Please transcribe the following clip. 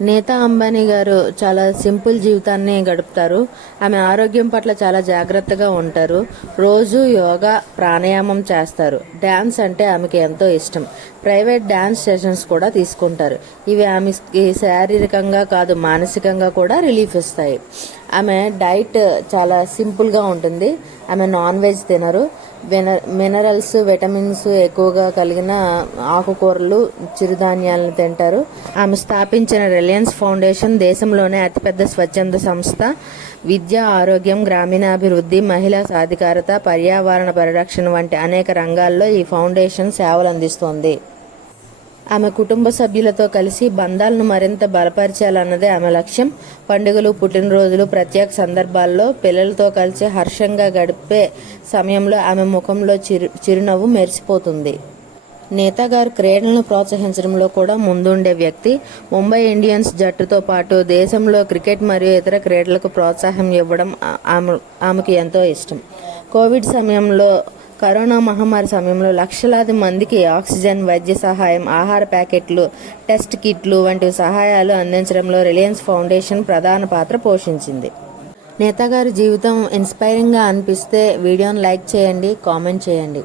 నీతా అంబానీ గారు చాలా సింపుల్ జీవితాన్ని గడుపుతారు. ఆమె ఆరోగ్యం పట్ల చాలా జాగ్రత్తగా ఉంటారు. రోజు యోగా, ప్రాణాయామం చేస్తారు. డ్యాన్స్ అంటే ఆమెకి ఎంతో ఇష్టం. ప్రైవేట్ డ్యాన్స్ సెషన్స్ కూడా తీసుకుంటారు. ఇవి ఆమెకి శారీరకంగా కాదు, మానసికంగా కూడా రిలీఫ్ ఇస్తాయి. ఆమె డైట్ చాలా సింపుల్గా ఉంటుంది. ఆమె నాన్ వెజ్ తినరు. మినరల్స్, విటమిన్స్ ఎక్కువగా కలిగిన ఆకుకూరలు, చిరుధాన్యాలను తింటారు. ఆమె స్థాపించిన రిలయన్స్ ఫౌండేషన్ దేశంలోనే అతిపెద్ద స్వచ్ఛంద సంస్థ. విద్య, ఆరోగ్యం, గ్రామీణాభివృద్ధి, మహిళా సాధికారత, పర్యావరణ పరిరక్షణ వంటి అనేక రంగాల్లో ఈ ఫౌండేషన్ సేవలు అందిస్తోంది. ఆమె కుటుంబ సభ్యులతో కలిసి బంధాలను మరింత బలపరచాలన్నదే ఆమె లక్ష్యం. పండుగలు, పుట్టినరోజులు, ప్రత్యేక సందర్భాల్లో పిల్లలతో కలిసి హర్షంగా గడిపే సమయంలో ఆమె ముఖంలో చిరునవ్వు మెరిసిపోతుంది. నేతా గారు క్రీడలను ప్రోత్సహించడంలో కూడా ముందుండే వ్యక్తి. ముంబై ఇండియన్స్ జట్టుతో పాటు దేశంలో క్రికెట్ మరియు ఇతర క్రీడలకు ప్రోత్సాహం ఇవ్వడం ఆమెకు ఎంతో ఇష్టం. కోవిడ్ సమయంలో, కరోనా మహమ్మారి సమయంలో లక్షలాది మందికి ఆక్సిజన్, వైద్య సహాయం, ఆహార ప్యాకెట్లు, టెస్ట్ కిట్లు వంటి సహాయాలు అందించడంలో రిలయన్స్ ఫౌండేషన్ ప్రధాన పాత్ర పోషించింది. నేతా గారి జీవితం ఇన్స్పైరింగ్గా అనిపిస్తే వీడియోను లైక్ చేయండి, కామెంట్ చేయండి.